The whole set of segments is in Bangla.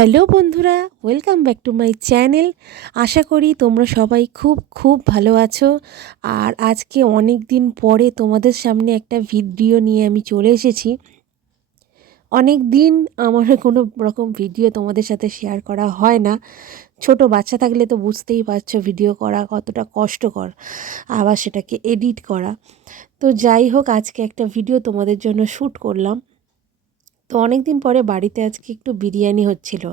হ্যালো বন্ধুরা, welcome back to my channel. আশা করি তোমরা সবাই খুব ভালো আছো। আর আজকে অনেক দিন পরে তোমাদের সামনে একটা ভিডিও নিয়ে আমি চলে এসেছি। অনেক দিন আমার কোনো রকম ভিডিও তোমাদের সাথে শেয়ার করা হয় না। ছোট বাচ্চা থাকলে তো বুঝতেই পারছো ভিডিও করা কতটা কষ্টকর, আবার সেটাকে এডিট করা। তো যাই হোক, আজকে একটা ভিডিও তোমাদের জন্য শ্যুট করলাম। তো অনেক দিন পরে বাড়িতে আজকে একটু বিরিয়ানি হচ্ছিল।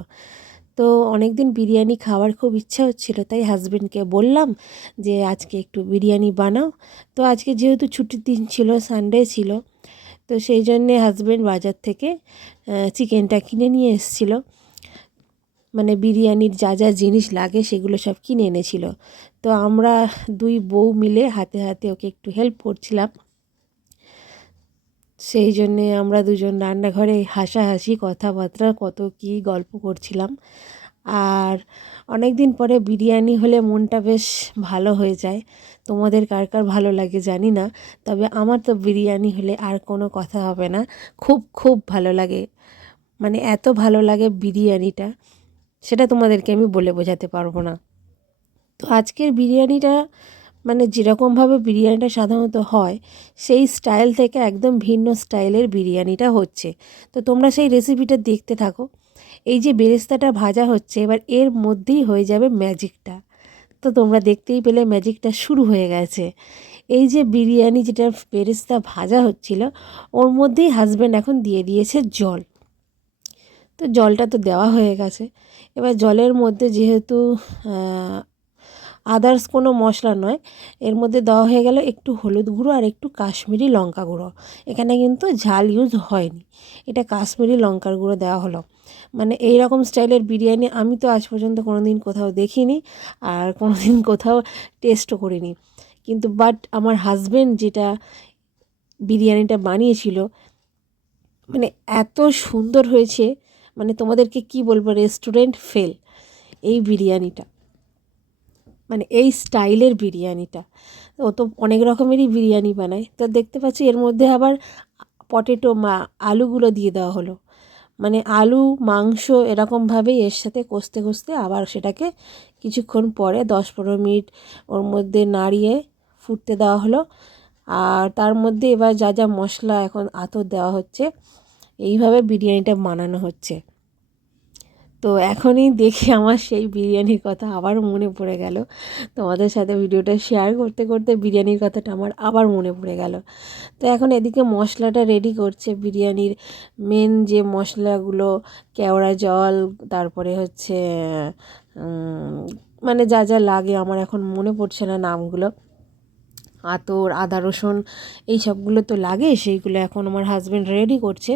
তো অনেক দিন বিরিয়ানি খাওয়ার খুব ইচ্ছা হচ্ছিল, তাই হাজবেন্ডকে বললাম যে আজকে একটু বিরিয়ানি বানাও। তো আজকে যেহেতু ছুটির দিন ছিল, সানডে ছিল, তো সেই জন্যে হাজবেন্ড বাজার থেকে চিকেনটা কিনে নিয়ে এসেছিল। মানে বিরিয়ানির যা যা জিনিস লাগে সেগুলো সব কিনে এনেছিল। তো আমরা দুই বউ মিলে হাতে হাতে ওকে একটু হেল্প করছিলাম। সেই জন্যে আমরা দুজন রান্নাঘরে হাসাহাসি কথাবার্তা কত কী গল্প করছিলাম। আর অনেক দিন পরে বিরিয়ানি হলে মনটা বেশ ভালো হয়ে যায়। তোমাদের কার কার ভালো লাগে জানি না, তবে আমার তো বিরিয়ানি হলে আর কোনো কথা হবে না। খুব ভালো লাগে, মানে এত ভালো লাগে বিরিয়ানিটা, সেটা তোমাদেরকে আমি বলে বোঝাতে পারবো না। তো আজকের বিরিয়ানিটা মানে যেরকমভাবে বিরিয়ানিটা সাধারণত হয় সেই স্টাইল থেকে একদম ভিন্ন স্টাইলের বিরিয়ানিটা হচ্ছে। তো তোমরা সেই রেসিপিটা দেখতে থাকো। এই যে বেরেস্তাটা ভাজা হচ্ছে, এবার এর মধ্যেই হয়ে যাবে ম্যাজিকটা। তো তোমরা দেখতেই পেলে ম্যাজিকটা শুরু হয়ে গেছে। এই যে বিরিয়ানি যেটা বেরেস্তা ভাজা হচ্ছিল, ওর মধ্যেই হাজব্যান্ড এখন দিয়ে দিয়েছে জল। তো জলটা তো দেওয়া হয়ে গেছে। এবার জলের মধ্যে যেহেতু আদার্স কোনো মশলা নয়, এর মধ্যে দেওয়া হয়ে গেল একটু হলুদ গুঁড়ো আর একটু কাশ্মীরি লঙ্কা গুঁড়ো। এখানে কিন্তু ঝাল ইউজ হয়নি, এটা কাশ্মীরি লঙ্কার গুঁড়ো দেওয়া হলো। মানে এই রকম স্টাইলের বিরিয়ানি আমি তো আজ পর্যন্ত কোনো দিন কোথাও দেখিনি, আর কোনো দিন কোথাও টেস্টও করিনি। কিন্তু বাট আমার হাজব্যান্ড যেটা বিরিয়ানিটা বানিয়েছিল, মানে এত সুন্দর হয়েছে, মানে তোমাদেরকে কি বলবো, রেস্টুরেন্ট ফেল এই বিরিয়ানিটা, মানে এই স্টাইলের বিরিয়ানিটা। ও তো অনেক রকমেরই বিরিয়ানি বানায়। তো দেখতে পাচ্ছি এর মধ্যে আবার পটেটো আলুগুলো দিয়ে দেওয়া হলো। মানে আলু মাংস এরকমভাবেই এর সাথে কষতে কষতে আবার সেটাকে কিছুক্ষণ পরে 10-15 মিনিট ওর মধ্যে নাড়িয়ে ফুটতে দেওয়া হলো। আর তার মধ্যে এবার যা যা মশলা এখন আতর দেওয়া হচ্ছে, এইভাবে বিরিয়ানিটা বানানো হচ্ছে। তো এখনই দেখে আমার সেই বিরিয়ানির কথা আবার মনে পড়ে গেল। তোমাদের সাথে ভিডিওটা শেয়ার করতে করতে বিরিয়ানির কথাটা আমার আবার মনে পড়ে গেল। তো এখন এদিকে মশলাটা রেডি করছে, বিরিয়ানির মেন যে মশলাগুলো, কেওড়া জল, তারপরে হচ্ছে মানে যা যা লাগে আমার এখন মনে পড়ছে না নামগুলো, আতর, আদা, রসুন, এই সবগুলো তো লাগে, সেইগুলো এখন আমার হাজব্যান্ড রেডি করছে।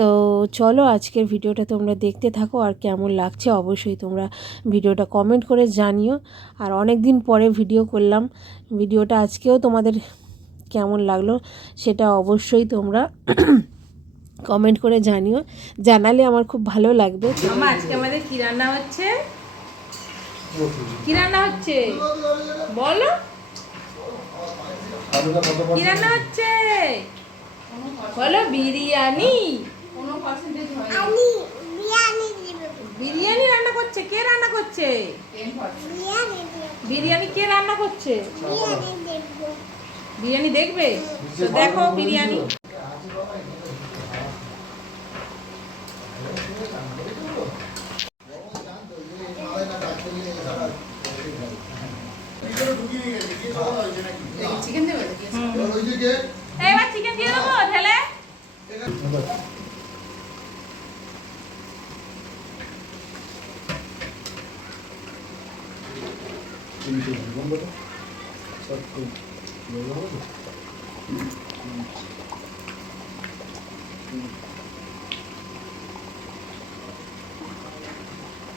তো চলো আজকের ভিডিওটা তোমরা দেখতে থাকো, আর কেমন লাগছে অবশ্যই তোমরা ভিডিওটা কমেন্ট করে জানিও। আর অনেক দিন পরে ভিডিও করলাম, ভিডিওটা আজকেও তোমাদের কেমন লাগলো সেটা অবশ্যই তোমরা কমেন্ট করে জানিও, জানালে আমার খুব ভালো লাগবে। আজকে আমাদের কি রান্না হচ্ছে, কি রান্না হচ্ছে বলো, কি রান্না হচ্ছে বলো? বিরিয়ানি। বিরিয়ানি রান্না করছে, কে রান্না করছে? বিরিয়ানি কে রান্না করছে? বিরিয়ানি দেখবে তো দেখো বিরিয়ানি। চিকেন দেবে, এবার চিকেন দিয়ে দেবো ঢেলে।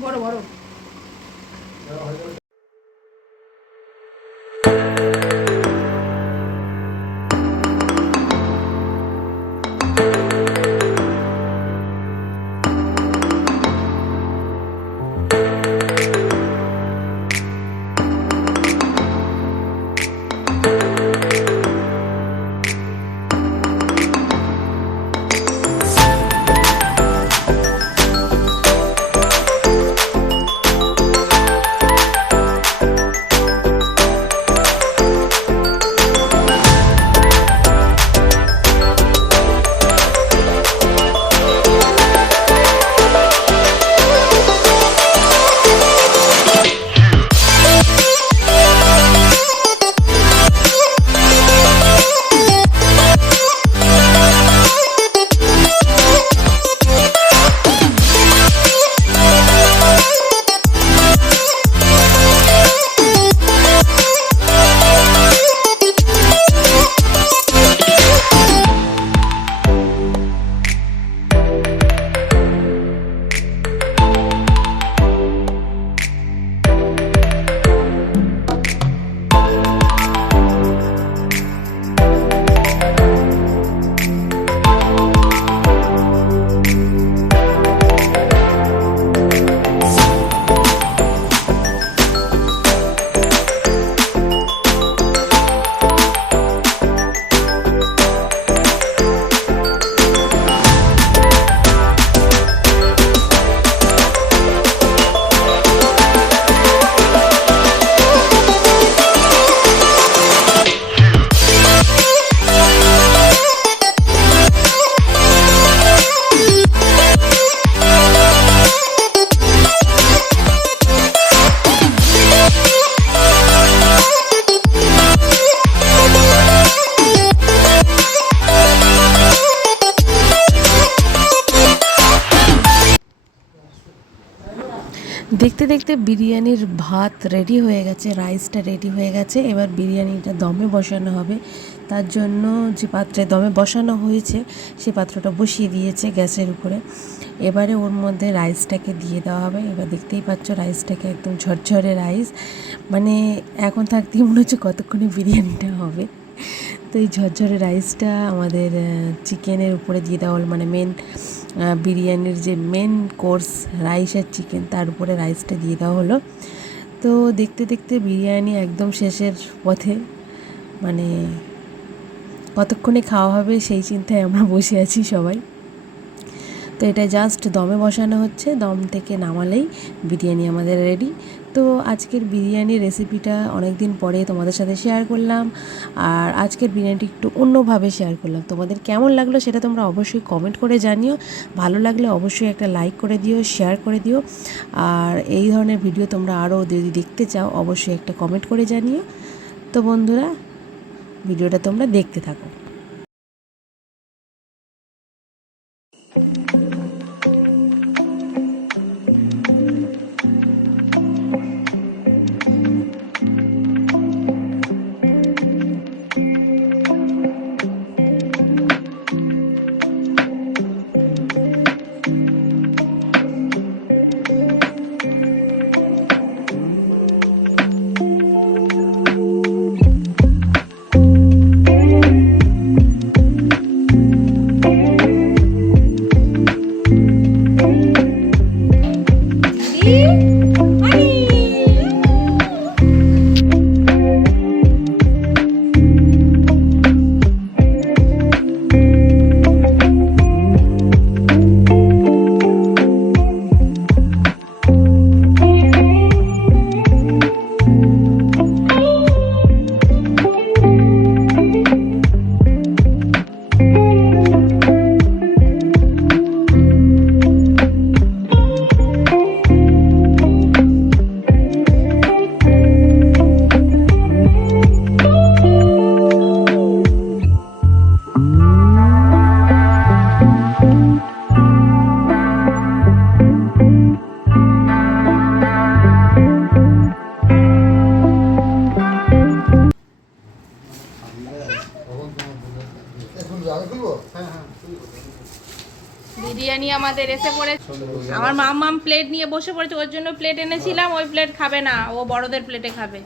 বড় বড় দেখতে দেখতে বিরিয়ানির ভাত রেডি হয়ে গেছে, রাইসটা রেডি হয়ে গেছে। এবার বিরিয়ানিটা দমে বসানো হবে। তার জন্য যে পাত্রে দমে বসানো হয়েছে সেই পাত্রটা বসিয়ে দিয়েছে গ্যাসের উপরে। এবারে ওর মধ্যে রাইসটাকে দিয়ে দেওয়া হবে। এবার দেখতেই পাচ্ছ রাইসটাকে একদম ঝরঝরে রাইস, মানে এখন থাকতেই মনে হচ্ছে কতক্ষণে বিরিয়ানিটা হবে। তো এই ঝরঝরে রাইসটা আমাদের চিকেনের উপরে দিয়ে দেওয়া হলো, মানে মেন বিরিয়ানির যে মেন কোর্স রাইস আর চিকেন, তার উপরে রাইসটা দিয়ে দেওয়া হলো। তো দেখতে দেখতে বিরিয়ানি একদম শেষের পথে, মানে কতক্ষণে খাওয়া হবে সেই চিন্তায় আমরা বসে আছি সবাই। তো এটা জাস্ট দমে বসানো হচ্ছে, দম থেকে নামালেই বিরিয়ানি আমাদের রেডি। তো আজকের বিরিয়ানির রেসিপিটা অনেক দিন পরে তোমাদের সাথে শেয়ার করলাম, আর আজকের বিরিয়ানিটি একটু অন্যভাবে শেয়ার করলাম। তোমাদের কেমন লাগলো সেটা তোমরা অবশ্যই কমেন্ট করে জানিও। ভালো লাগলে অবশ্যই একটা লাইক করে দিও, শেয়ার করে দিও। আর এই ধরনের ভিডিও তোমরা আরও যদি দেখতে চাও অবশ্যই একটা কমেন্ট করে জানিও। তো বন্ধুরা, ভিডিওটা তোমরা দেখতে থাকো। বিরিয়ানি আমাদের এসে পড়েছে। আমার মাম্মাম প্লেট নিয়ে বসে পড়েছে, ওর জন্য প্লেট এনেছিলাম, ওই প্লেট খাবে না, ও বড়দের প্লেটে খাবে।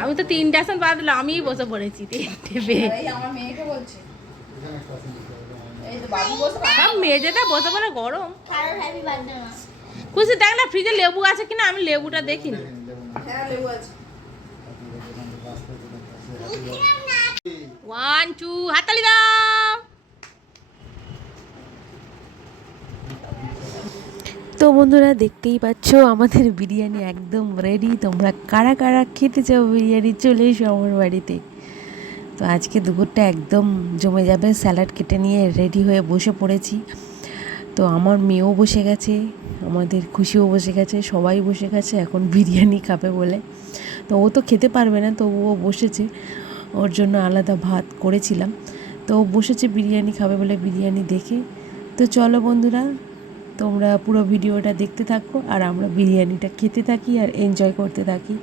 আমি তো 3টে আসন বাদ দিলাম, আমিই বসে পড়েছি 3টে পেয়ে। মেয়েটা বসে পড়ে গরম। খুশি দেখ না ফ্রিজে লেবু আছে কিনা, আমি লেবুটা দেখিনি। ওয়ান টু হাততালি দাও। তো বন্ধুরা, দেখতেই পাচ্ছ আমাদের বিরিয়ানি একদম রেডি। তোমরা কারা কারা খেতে চাও বিরিয়ানি, চলে এসো আমার বাড়িতে। তো আজকে দুপুরটা একদম জমে যাবে। স্যালাড কেটে নিয়ে রেডি হয়ে বসে পড়েছি। তো আমার মেয়েও বসে গেছে, আমাদের খুশিও বসে গেছে, সবাই বসে গেছে এখন বিরিয়ানি খাবে বলে। তো ও তো খেতে পারবে না, তো ও বসেছে, ওর জন্য আলাদা ভাত করেছিলাম। তো ও বসেছে বিরিয়ানি খাবে বলে বিরিয়ানি দেখে। তো চলো বন্ধুরা, তোমরা পুরো ভিডিওটা দেখতে থাকো আর আমরা বিরিয়ানিটা খেতে থাকি আর এনজয় করতে থাকি।